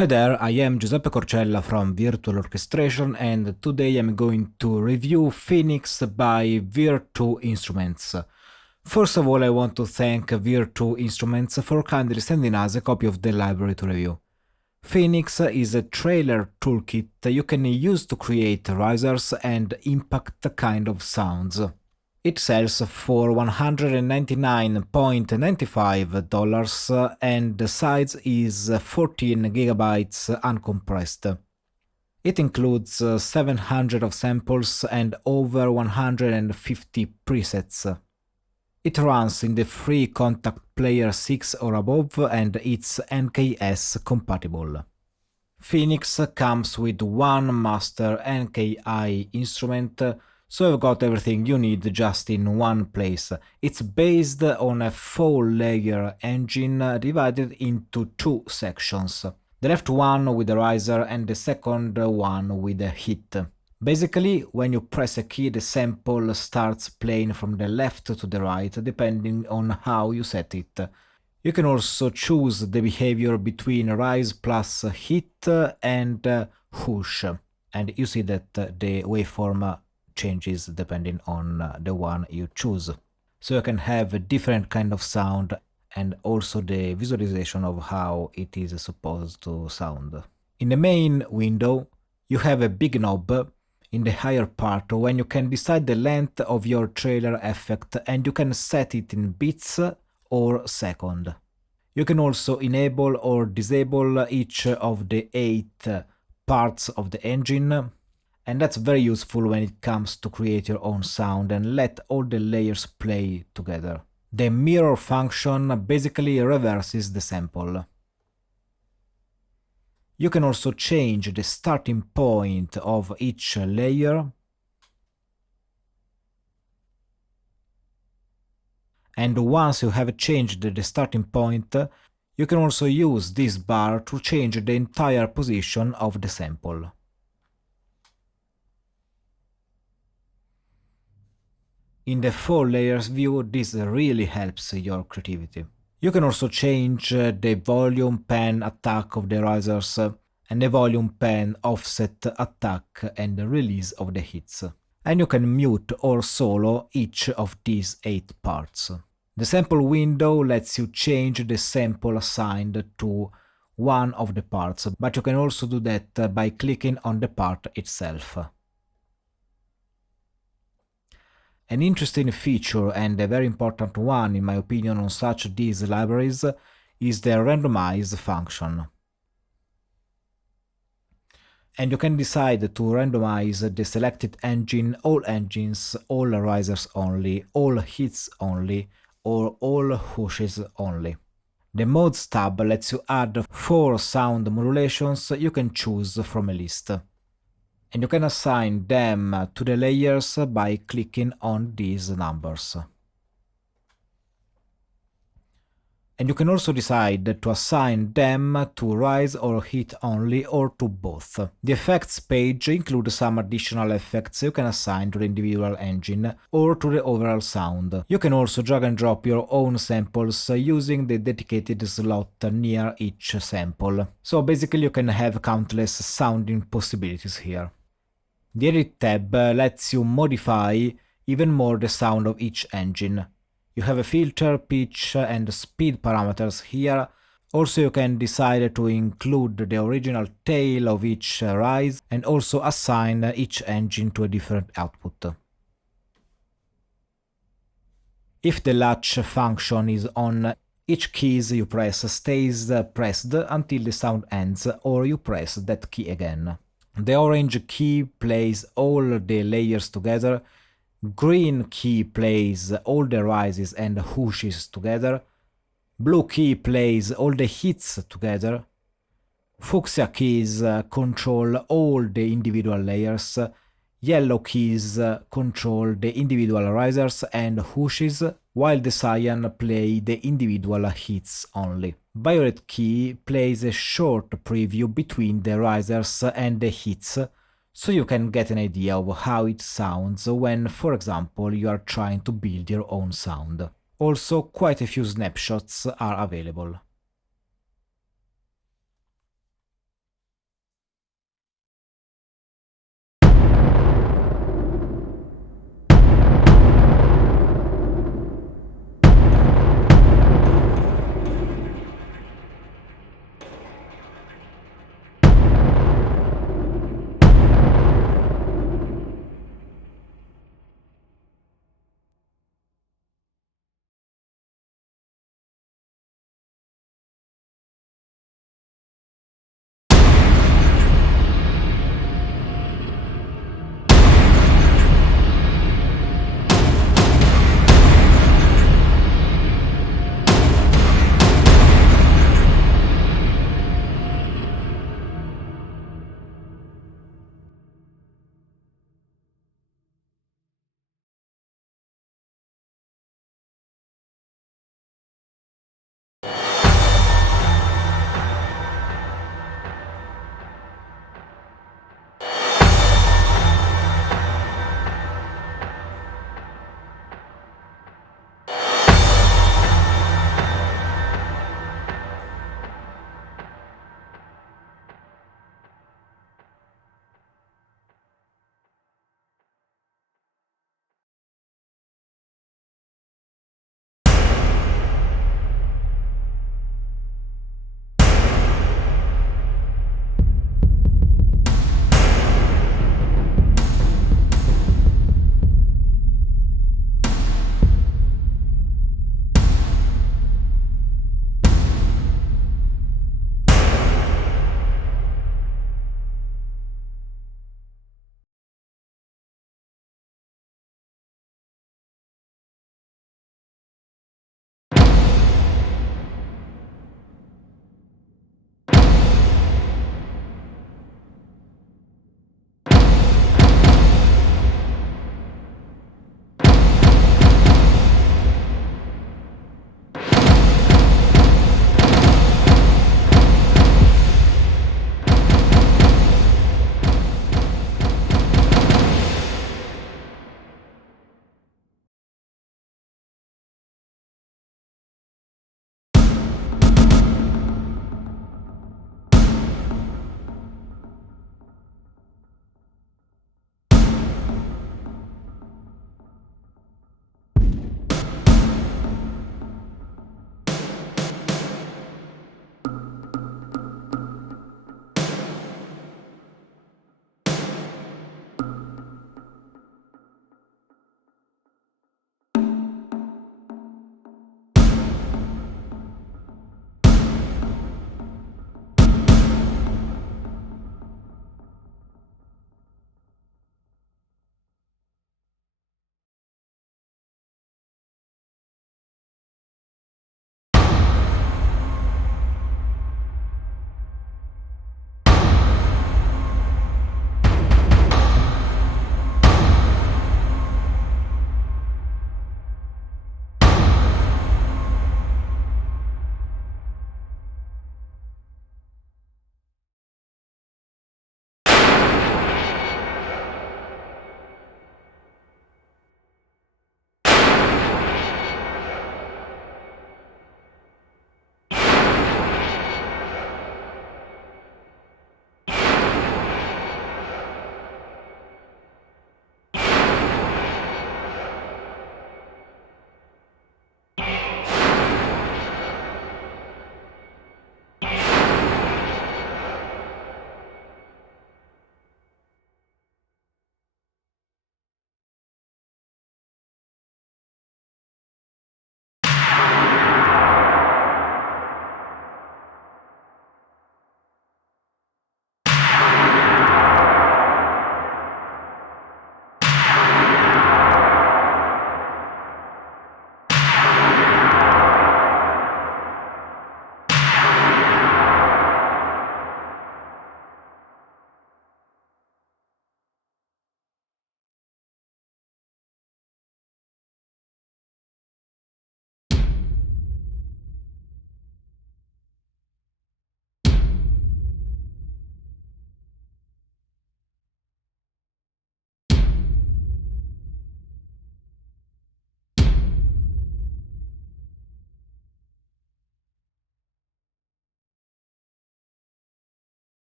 Hi there, I am Giuseppe Corcella from Virtual Orchestration, and today I'm going to review Phoenix by Vir2 Instruments. First of all, I want to thank Vir2 Instruments for kindly sending us a copy of the library to review. Phoenix is a trailer toolkit you can use to create risers and impact kind of sounds. It sells for $199.95 and the size is 14 GB uncompressed. It includes 700 of samples and over 150 presets. It runs in the free Kontakt Player 6 or above and it's NKS compatible. Phoenix comes with one master NKI instrument, so you've got everything you need just in one place. It's based on a 4-layer engine divided into two sections. The left one with a riser and the second one with a hit. Basically, when you press a key, the sample starts playing from the left to the right, depending on how you set it. You can also choose the behavior between rise plus hit and whoosh, and you see that the waveform changes depending on the one you choose. So you can have a different kind of sound and also the visualization of how it is supposed to sound. In the main window, you have a big knob in the higher part when you can decide the length of your trailer effect and you can set it in bits or second. You can also enable or disable each of the 8 parts of the engine, and that's very useful when it comes to create your own sound and let all the layers play together. The mirror function basically reverses the sample. You can also change the starting point of each layer, and once you have changed the starting point, you can also use this bar to change the entire position of the sample. In the 4 layers view, this really helps your creativity. You can also change the volume pan attack of the risers and the volume pan offset attack and the release of the hits. And you can mute or solo each of these 8 parts. The sample window lets you change the sample assigned to one of the parts, but you can also do that by clicking on the part itself. An interesting feature, and a very important one in my opinion on such these libraries, is the randomize function. And you can decide to randomize the selected engine, all engines, all risers only, all hits only, or all whooshes only. The Modes tab lets you add 4 sound modulations you can choose from a list. And you can assign them to the layers by clicking on these numbers. And you can also decide to assign them to rise or hit only or to both. The effects page includes some additional effects you can assign to the individual engine or to the overall sound. You can also drag and drop your own samples using the dedicated slot near each sample. So basically you can have countless sounding possibilities here. The Edit tab lets you modify even more the sound of each engine. You have a filter, pitch, and speed parameters here. Also, you can decide to include the original tail of each rise and also assign each engine to a different output. If the latch function is on, each keys you press stays pressed until the sound ends or you press that key again. The orange key plays all the layers together, green key plays all the rises and whooshes together, blue key plays all the hits together, fuchsia keys control all the individual layers, yellow keys control the individual risers and whooshes, while the cyan play the individual hits only. Violet key plays a short preview between the risers and the hits, so you can get an idea of how it sounds when, for example, you are trying to build your own sound. Also, quite a few snapshots are available.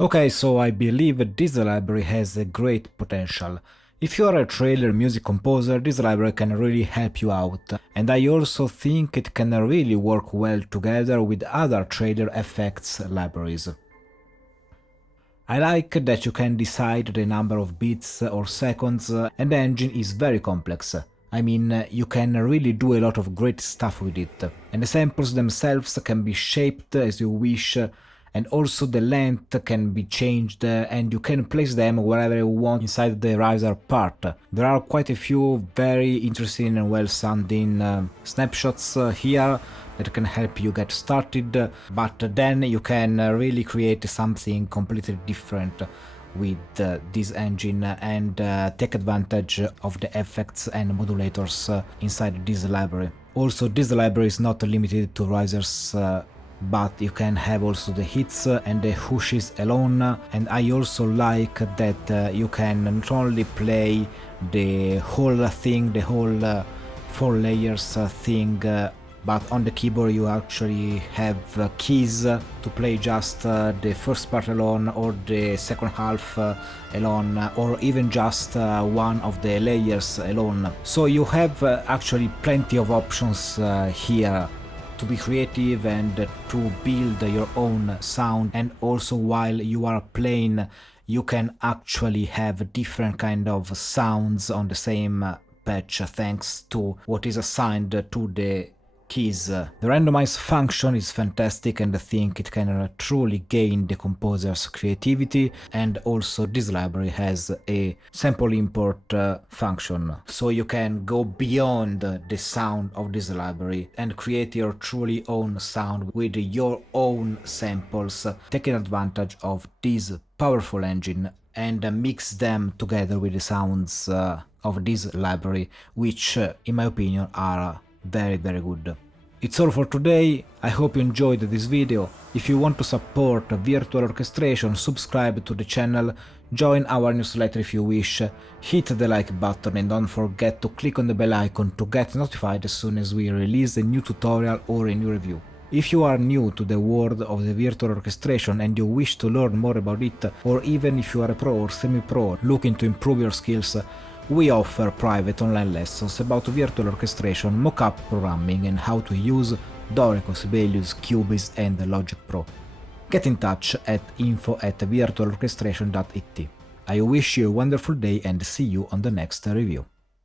Okay, so I believe this library has a great potential. If you are a trailer music composer, this library can really help you out, and I also think it can really work well together with other trailer effects libraries. I like that you can decide the number of beats or seconds, and the engine is very complex. I mean, you can really do a lot of great stuff with it, and the samples themselves can be shaped as you wish, and also the length can be changed, and you can place them wherever you want inside the riser part. There are quite a few very interesting and well-sounding snapshots here that can help you get started, but then you can really create something completely different with this engine and take advantage of the effects and modulators inside this library. Also, this library is not limited to risers, but you can have also the hits and the whooshes alone, and I also like that you can not only play the whole thing, the whole 4 layers thing, but on the keyboard you actually have keys to play just the first part alone, or the second half alone, or even just one of the layers alone. So you have actually plenty of options here to be creative and to build your own sound, and also while you are playing you can actually have different kind of sounds on the same patch thanks to what is assigned to the keys. The randomize function is fantastic, and I think it can truly gain the composer's creativity, and also this library has a sample import function, so you can go beyond the sound of this library and create your truly own sound with your own samples, taking advantage of this powerful engine and mix them together with the sounds of this library, which in my opinion are very good. It's all for today, I hope you enjoyed this video. If you want to support virtual orchestration, subscribe to the channel, join our newsletter if you wish, hit the like button and don't forget to click on the bell icon to get notified as soon as we release a new tutorial or a new review. If you are new to the world of the virtual orchestration and you wish to learn more about it, or even if you are a pro or semi-pro looking to improve your skills, we offer private online lessons about virtual orchestration, mockup programming and how to use Dorico, Sibelius, Cubase and Logic Pro. Get in touch at info@virtualorchestration.it. I wish you a wonderful day and see you on the next review.